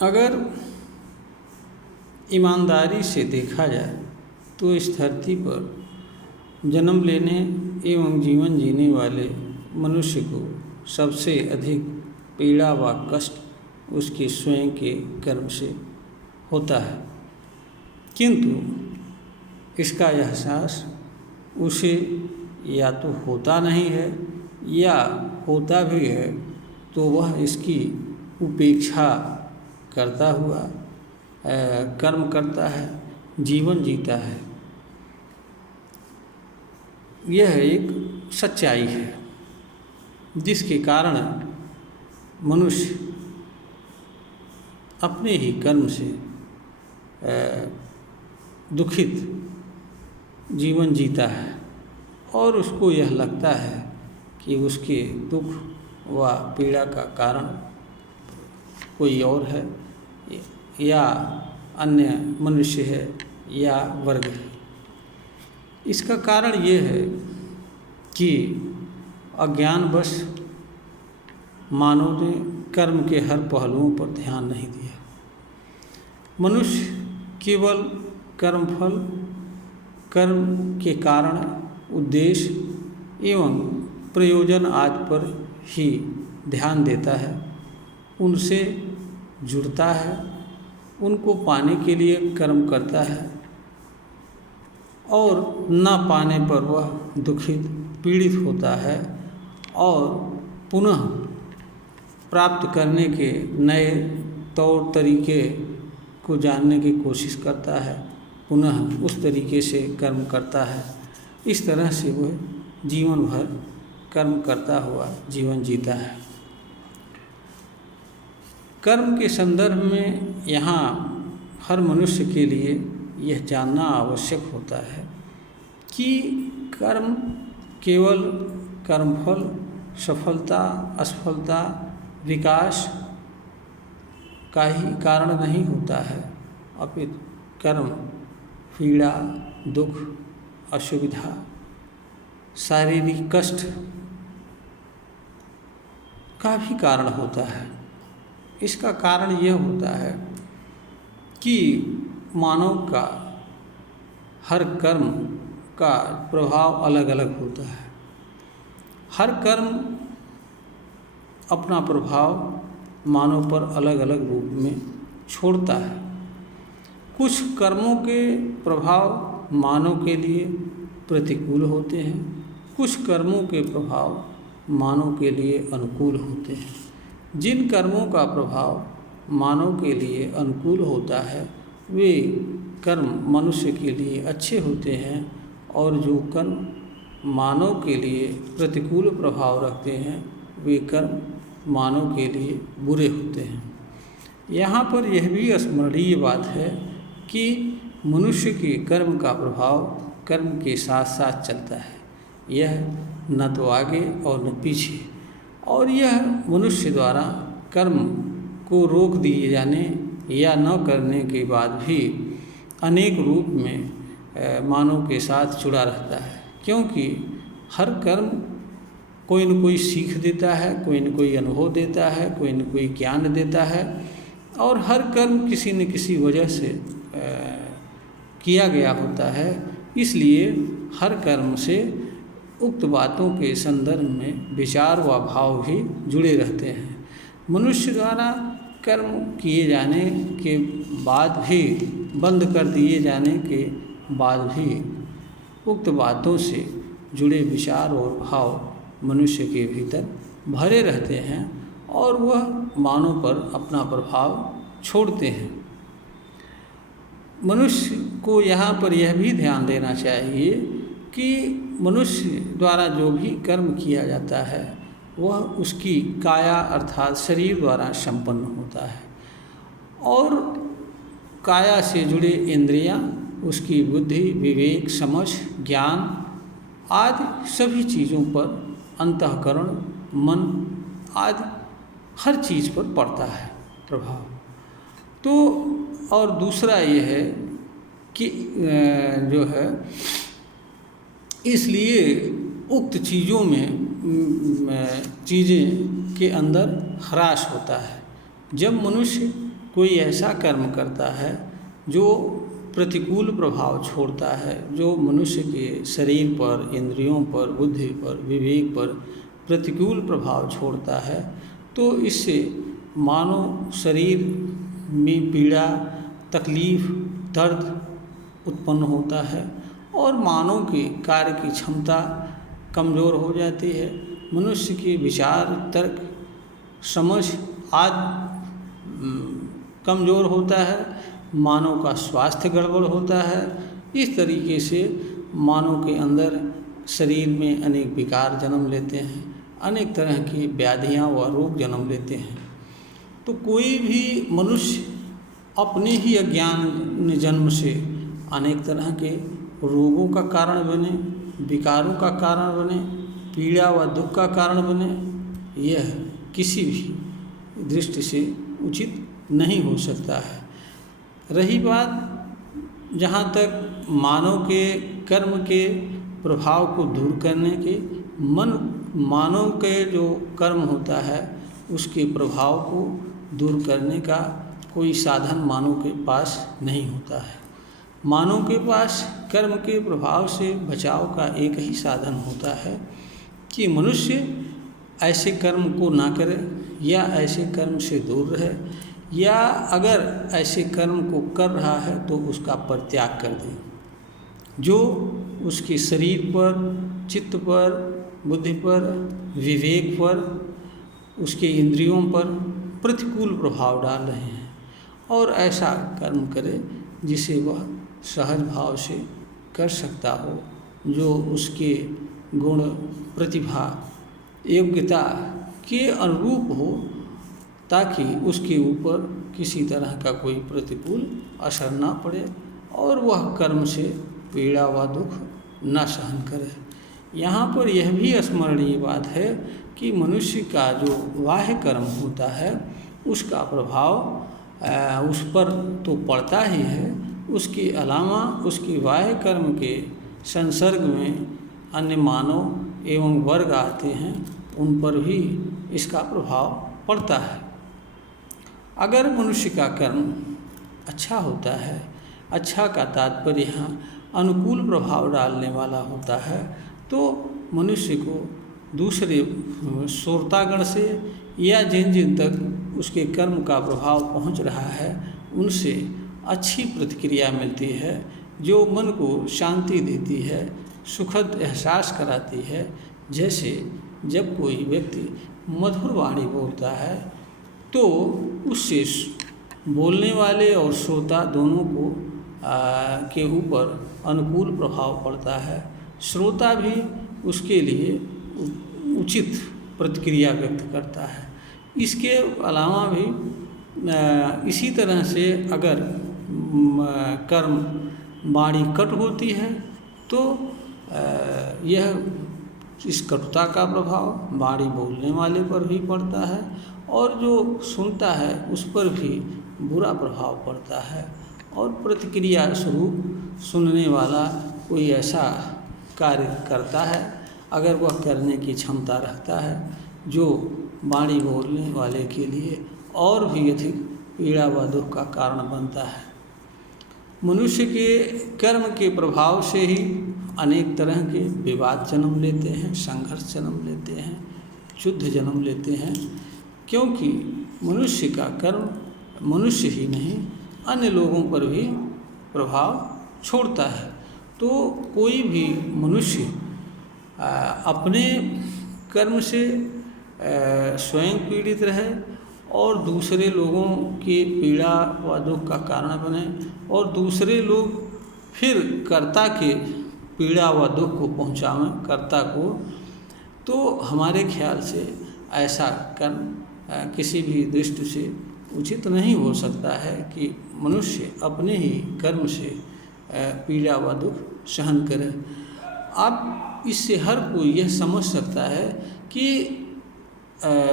अगर ईमानदारी से देखा जाए तो इस धरती पर जन्म लेने एवं जीवन जीने वाले मनुष्य को सबसे अधिक पीड़ा व कष्ट उसके स्वयं के कर्म से होता है, किंतु इसका एहसास उसे या तो होता नहीं है या होता भी है तो वह इसकी उपेक्षा करता हुआ कर्म करता है, जीवन जीता है। यह एक सच्चाई है जिसके कारण मनुष्य अपने ही कर्म से दुखित जीवन जीता है और उसको यह लगता है कि उसके दुख व पीड़ा का कारण कोई और है या अन्य मनुष्य है या वर्ग है। इसका कारण ये है कि अज्ञानवश मानव ने कर्म के हर पहलुओं पर ध्यान नहीं दिया। मनुष्य केवल कर्मफल, कर्म के कारण, उद्देश्य एवं प्रयोजन आदि पर ही ध्यान देता है, उनसे जुड़ता है, उनको पाने के लिए कर्म करता है और न पाने पर वह दुखित पीड़ित होता है और पुनः प्राप्त करने के नए तौर तरीके को जानने की कोशिश करता है, पुनः उस तरीके से कर्म करता है। इस तरह से वह जीवन भर कर्म करता हुआ जीवन जीता है। कर्म के संदर्भ में यहाँ हर मनुष्य के लिए यह जानना आवश्यक होता है कि कर्म केवल कर्मफल, सफलता, असफलता, विकास का ही कारण नहीं होता है, अपितु कर्म पीड़ा, दुख, असुविधा, शारीरिक कष्ट का भी कारण होता है। इसका कारण यह होता है कि मानव का हर कर्म का प्रभाव अलग अलग होता है। हर कर्म अपना प्रभाव मानव पर अलग अलग रूप में छोड़ता है। कुछ कर्मों के प्रभाव मानव के लिए प्रतिकूल होते हैं, कुछ कर्मों के प्रभाव मानव के लिए अनुकूल होते हैं। जिन कर्मों का प्रभाव मानव के लिए अनुकूल होता है वे कर्म मनुष्य के लिए अच्छे होते हैं और जो कर्म मानव के लिए प्रतिकूल प्रभाव रखते हैं वे कर्म मानव के लिए बुरे होते हैं। यहाँ पर यह भी स्मरणीय बात है कि मनुष्य के कर्म का प्रभाव कर्म के साथ साथ चलता है। यह न तो आगे और न पीछे, और यह मनुष्य द्वारा कर्म को रोक दिए जाने या न करने के बाद भी अनेक रूप में मानव के साथ जुड़ा रहता है, क्योंकि हर कर्म कोई न कोई सीख देता है, कोई न कोई अनुभव देता है, कोई न कोई ज्ञान देता है और हर कर्म किसी न किसी वजह से किया गया होता है। इसलिए हर कर्म से उक्त बातों के संदर्भ में विचार व भाव भी जुड़े रहते हैं। मनुष्य द्वारा कर्म किए जाने के बाद भी, बंद कर दिए जाने के बाद भी उक्त बातों से जुड़े विचार और भाव मनुष्य के भीतर भरे रहते हैं और वह मानव पर अपना प्रभाव छोड़ते हैं। मनुष्य को यहाँ पर यह भी ध्यान देना चाहिए कि मनुष्य द्वारा जो भी कर्म किया जाता है वह उसकी काया अर्थात शरीर द्वारा संपन्न होता है और काया से जुड़े इंद्रियां, उसकी बुद्धि, विवेक, समझ, ज्ञान आदि सभी चीज़ों पर अंतःकरण, मन आदि हर चीज़ पर पड़ता है प्रभाव। तो और दूसरा ये है कि जो है इसलिए उक्त चीज़ों में चीज़ें के अंदर ह्रास होता है। जब मनुष्य कोई ऐसा कर्म करता है जो प्रतिकूल प्रभाव छोड़ता है, जो मनुष्य के शरीर पर, इंद्रियों पर, बुद्धि पर, विवेक पर प्रतिकूल प्रभाव छोड़ता है, तो इससे मानव शरीर में पीड़ा, तकलीफ, दर्द उत्पन्न होता है और मानव के कार्य की क्षमता कमज़ोर हो जाती है। मनुष्य के विचार, तर्क, समझ आदि कमज़ोर होता है, मानव का स्वास्थ्य गड़बड़ होता है। इस तरीके से मानव के अंदर शरीर में अनेक विकार जन्म लेते हैं, अनेक तरह की व्याधियाँ व रोग जन्म लेते हैं। तो कोई भी मनुष्य अपने ही अज्ञान जन्म से अनेक तरह के रोगों का कारण बने, विकारों का कारण बने, पीड़ा व दुख का कारण बने, यह किसी भी दृष्टि से उचित नहीं हो सकता है। रही बात जहाँ तक मानव के कर्म के प्रभाव को दूर करने के, मानव के जो कर्म होता है उसके प्रभाव को दूर करने का कोई साधन मानव के पास नहीं होता है। मानव के पास कर्म के प्रभाव से बचाव का एक ही साधन होता है कि मनुष्य ऐसे कर्म को ना करे या ऐसे कर्म से दूर रहे, या अगर ऐसे कर्म को कर रहा है तो उसका परित्याग कर दे, जो उसके शरीर पर, चित्त पर, बुद्धि पर, विवेक पर, उसके इंद्रियों पर प्रतिकूल प्रभाव डाल रहे हैं, और ऐसा कर्म करे जिसे वह सहज भाव से कर सकता हो, जो उसके गुण, प्रतिभा, योग्यता के अनुरूप हो, ताकि उसके ऊपर किसी तरह का कोई प्रतिकूल असर ना पड़े और वह कर्म से पीड़ा व दुख न सहन करे। यहाँ पर यह भी स्मरणीय बात है कि मनुष्य का जो बाह्य कर्म होता है उसका प्रभाव उस पर तो पड़ता ही है, उसके अलावा उसके बाह्य कर्म के संसर्ग में अन्य मानव एवं वर्ग आते हैं, उन पर भी इसका प्रभाव पड़ता है। अगर मनुष्य का कर्म अच्छा होता है, अच्छा का तात्पर्य यहाँ अनुकूल प्रभाव डालने वाला होता है, तो मनुष्य को दूसरे श्रोतागण से या जिन जिन तक उसके कर्म का प्रभाव पहुँच रहा है उनसे अच्छी प्रतिक्रिया मिलती है, जो मन को शांति देती है, सुखद एहसास कराती है। जैसे जब कोई व्यक्ति मधुर वाणी बोलता है तो उससे बोलने वाले और श्रोता दोनों को के ऊपर अनुकूल प्रभाव पड़ता है। श्रोता भी उसके लिए उचित प्रतिक्रिया व्यक्त करता है। इसके अलावा भी इसी तरह से अगर कर्म वाणी कटु होती है तो यह इस कटुता का प्रभाव वाणी बोलने वाले पर भी पड़ता है और जो सुनता है उस पर भी बुरा प्रभाव पड़ता है, और प्रतिक्रिया स्वरूप सुनने वाला कोई ऐसा कार्य करता है, अगर वह करने की क्षमता रखता है, जो वाणी बोलने वाले के लिए और भी अधिक पीड़ा व दुख का कारण बनता है। मनुष्य के कर्म के प्रभाव से ही अनेक तरह के विवाद जन्म लेते हैं, संघर्ष जन्म लेते हैं, युद्ध जन्म लेते हैं, क्योंकि मनुष्य का कर्म मनुष्य ही नहीं अन्य लोगों पर भी प्रभाव छोड़ता है। तो कोई भी मनुष्य अपने कर्म से स्वयं पीड़ित रहे और दूसरे लोगों की पीड़ा व दुख का कारण बने, और दूसरे लोग फिर कर्ता के पीड़ा व दुख को पहुँचावें कर्ता को, तो हमारे ख्याल से ऐसा कर्म किसी भी दृष्टि से उचित नहीं हो सकता है कि मनुष्य अपने ही कर्म से पीड़ा व दुख सहन करे। अब इससे हर कोई यह समझ सकता है कि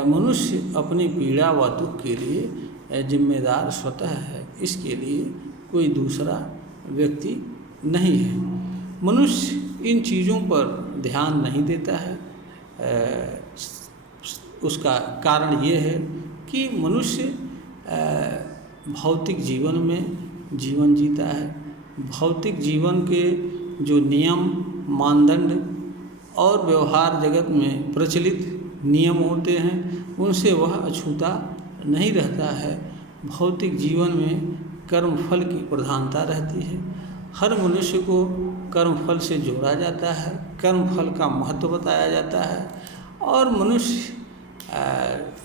मनुष्य अपनी पीड़ा व दुख के लिए जिम्मेदार स्वतः है, इसके लिए कोई दूसरा व्यक्ति नहीं है। मनुष्य इन चीज़ों पर ध्यान नहीं देता है। उसका कारण ये है कि मनुष्य भौतिक जीवन में जीवन जीता है। भौतिक जीवन के जो नियम, मानदंड और व्यवहार जगत में प्रचलित नियम होते हैं, उनसे वह अछूता नहीं रहता है। भौतिक जीवन में कर्मफल की प्रधानता रहती है। हर मनुष्य को कर्मफल से जोड़ा जाता है, कर्मफल का महत्व बताया जाता है और मनुष्य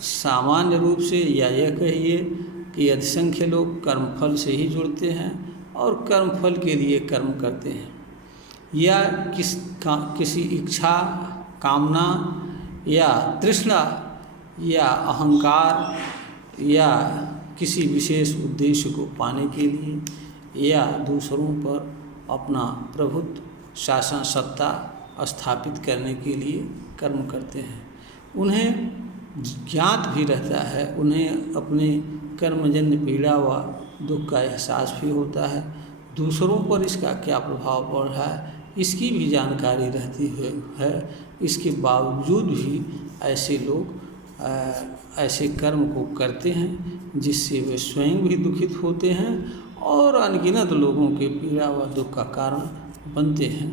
सामान्य रूप से, या यह कहिए कि अधिसंख्य लोग कर्मफल से ही जुड़ते हैं और कर्मफल के लिए कर्म करते हैं, या किसी इच्छा, कामना या तृष्णा या अहंकार या किसी विशेष उद्देश्य को पाने के लिए या दूसरों पर अपना प्रभुत्व, शासन, सत्ता स्थापित करने के लिए कर्म करते हैं। उन्हें ज्ञात भी रहता है, उन्हें अपने कर्मजन्य पीड़ा व दुख का एहसास भी होता है। दूसरों पर इसका क्या प्रभाव पड़ रहा है, इसकी भी जानकारी रहती है। इसके बावजूद भी ऐसे लोग ऐसे कर्म को करते हैं जिससे वे स्वयं भी दुखित होते हैं और अनगिनत लोगों के पीड़ा व दुख का कारण बनते हैं।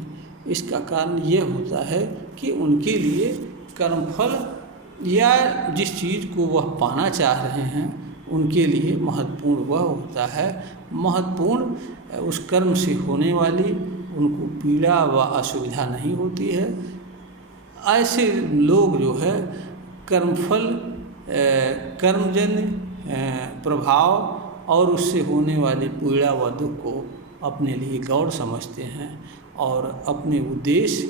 इसका कारण यह होता है कि उनके लिए कर्मफल या जिस चीज़ को वह पाना चाह रहे हैं उनके लिए महत्वपूर्ण वह होता है, महत्वपूर्ण उस कर्म से होने वाली उनको पीड़ा व असुविधा नहीं होती है। ऐसे लोग जो है कर्मफल, कर्मजन्य प्रभाव और उससे होने वाली पीड़ा व दुख को अपने लिए गौर समझते हैं और अपने उद्देश्य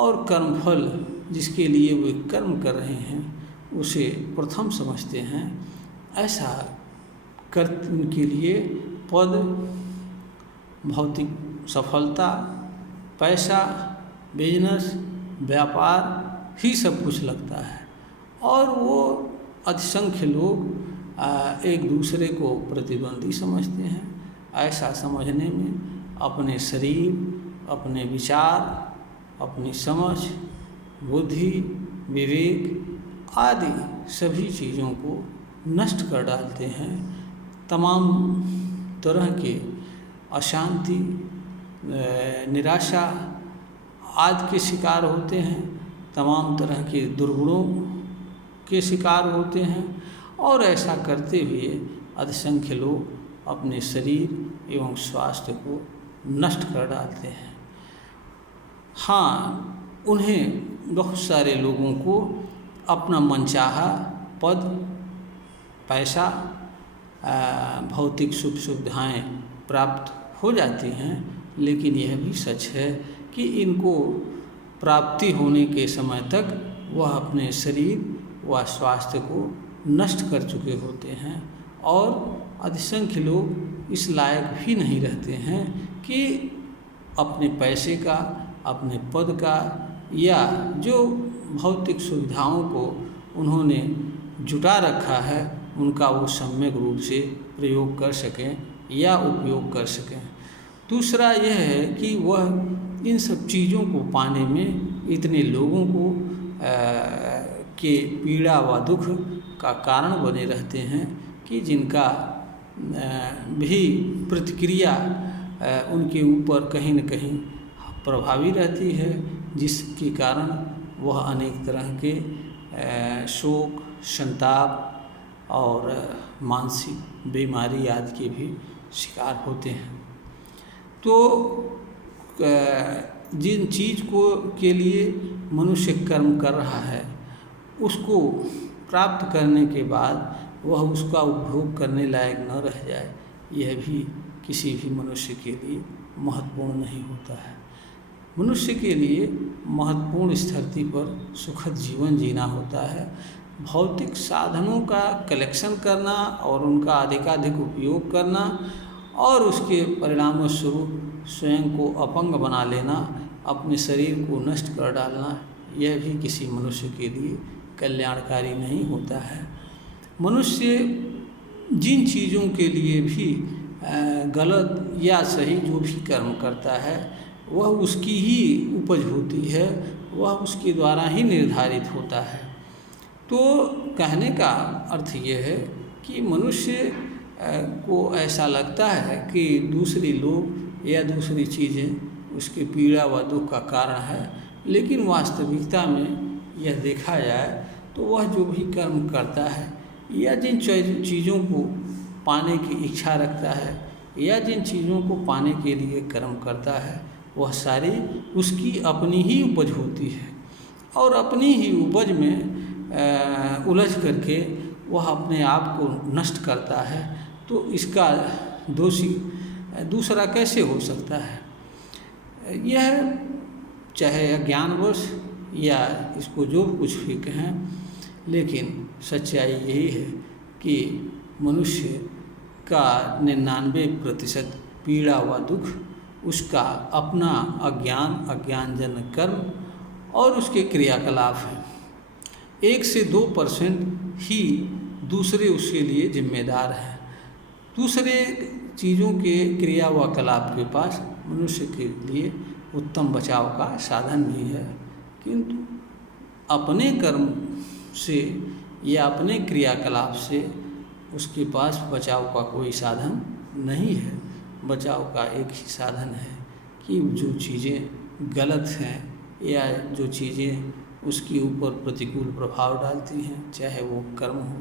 और कर्मफल जिसके लिए वे कर्म कर रहे हैं उसे प्रथम समझते हैं। ऐसा कर उनके लिए पद, भौतिक सफलता, पैसा, बिजनेस, व्यापार ही सब कुछ लगता है और वो अधिसंख्य लोग एक दूसरे को प्रतिद्वंदी समझते हैं। ऐसा समझने में अपने शरीर, अपने विचार, अपनी समझ, बुद्धि, विवेक आदि सभी चीज़ों को नष्ट कर डालते हैं। तमाम तरह के अशांति, निराशा आदि के शिकार होते हैं, तमाम तरह के दुर्गुणों के शिकार होते हैं और ऐसा करते हुए अधिसंख्य लोग अपने शरीर एवं स्वास्थ्य को नष्ट कर डालते हैं। हाँ, उन्हें बहुत सारे लोगों को अपना मनचाहा पद, पैसा, भौतिक सुख सुविधाएँ प्राप्त हो जाती हैं, लेकिन यह भी सच है कि इनको प्राप्ति होने के समय तक वह अपने शरीर व स्वास्थ्य को नष्ट कर चुके होते हैं और अधिसंख्य लोग इस लायक भी नहीं रहते हैं कि अपने पैसे का, अपने पद का या जो भौतिक सुविधाओं को उन्होंने जुटा रखा है उनका वो सम्यक रूप से प्रयोग कर सकें या उपयोग कर सकें। दूसरा यह है कि वह इन सब चीज़ों को पाने में इतने लोगों को के पीड़ा व दुख का कारण बने रहते हैं कि जिनका भी प्रतिक्रिया उनके ऊपर कहीं न कहीं प्रभावी रहती है, जिसके कारण वह अनेक तरह के शोक, संताप और मानसिक बीमारी आदि के भी शिकार होते हैं। तो जिन चीज़ को के लिए मनुष्य कर्म कर रहा है उसको प्राप्त करने के बाद वह उसका उपभोग करने लायक न रह जाए, यह भी किसी भी मनुष्य के लिए महत्वपूर्ण नहीं होता है। मनुष्य के लिए महत्वपूर्ण इस धरती पर सुखद जीवन जीना होता है। भौतिक साधनों का कलेक्शन करना और उनका अधिकाधिक उपयोग करना और उसके परिणाम स्वरूप स्वयं को अपंग बना लेना, अपने शरीर को नष्ट कर डालना, यह भी किसी मनुष्य के लिए कल्याणकारी नहीं होता है। मनुष्य जिन चीज़ों के लिए भी गलत या सही जो भी कर्म करता है वह उसकी ही उपज होती है, वह उसके द्वारा ही निर्धारित होता है। तो कहने का अर्थ यह है कि मनुष्य को ऐसा लगता है कि दूसरे लोग या दूसरी चीज़ें उसके पीड़ा व दुख का कारण है, लेकिन वास्तविकता में यह देखा जाए तो वह जो भी कर्म करता है या जिन चीज़ों को पाने की इच्छा रखता है या जिन चीज़ों को पाने के लिए कर्म करता है, वह सारी उसकी अपनी ही उपज होती है और अपनी ही उपज में उलझ करके वह अपने आप को नष्ट करता है। तो इसका दोषी दूसरा कैसे हो सकता है? यह चाहे अज्ञानवश या इसको जो कुछ भी कहें, लेकिन सच्चाई यही है कि मनुष्य का 99% पीड़ा व दुख उसका अपना अज्ञानजन्य कर्म और उसके क्रियाकलाप हैं। 1 से 2% ही दूसरे उसके लिए जिम्मेदार हैं। दूसरे चीज़ों के क्रिया व कलाप के पास मनुष्य के लिए उत्तम बचाव का साधन भी है, किंतु अपने कर्म से या अपने क्रियाकलाप से उसके पास बचाव का कोई साधन नहीं है। बचाव का एक ही साधन है कि जो चीज़ें गलत हैं या जो चीज़ें उसके ऊपर प्रतिकूल प्रभाव डालती हैं, चाहे वो कर्म हो,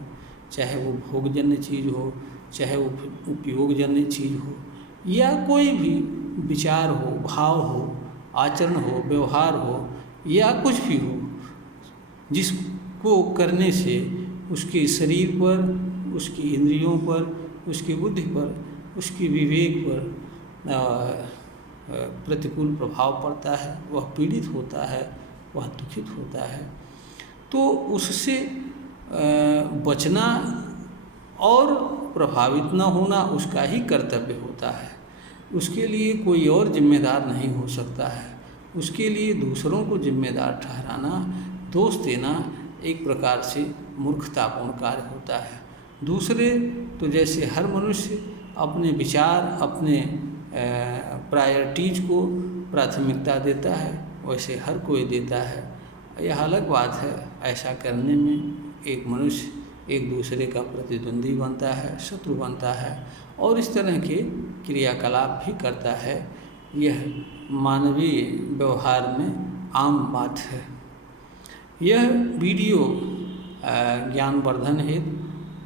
चाहे वो भोगजन्य चीज़ हो, चाहे वो उपयोगजन्य चीज़ हो, या कोई भी विचार हो, भाव हो, आचरण हो, व्यवहार हो या कुछ भी हो, जिसको करने से उसके शरीर पर, उसकी इंद्रियों पर, उसकी बुद्धि पर, उसकी विवेक पर प्रतिकूल प्रभाव पड़ता है, वह पीड़ित होता है, वह दुखित होता है। तो उससे बचना और प्रभावित न होना उसका ही कर्तव्य होता है। उसके लिए कोई और जिम्मेदार नहीं हो सकता है। उसके लिए दूसरों को जिम्मेदार ठहराना, दोष देना एक प्रकार से मूर्खतापूर्ण कार्य होता है। दूसरे तो जैसे हर मनुष्य अपने विचार, अपने प्रायोरिटीज को प्राथमिकता देता है, वैसे हर कोई देता है। यह अलग बात है, ऐसा करने में एक मनुष्य एक दूसरे का प्रतिद्वंदी बनता है, शत्रु बनता है और इस तरह के क्रियाकलाप भी करता है। यह मानवीय व्यवहार में आम बात है। यह वीडियो ज्ञानवर्धन हेतु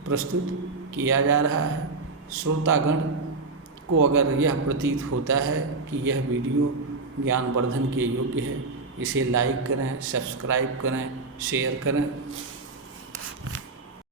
प्रस्तुत किया जा रहा है। श्रोतागण को अगर यह प्रतीत होता है कि यह वीडियो ज्ञानवर्धन के योग्य है, इसे लाइक करें, सब्सक्राइब करें, शेयर करें।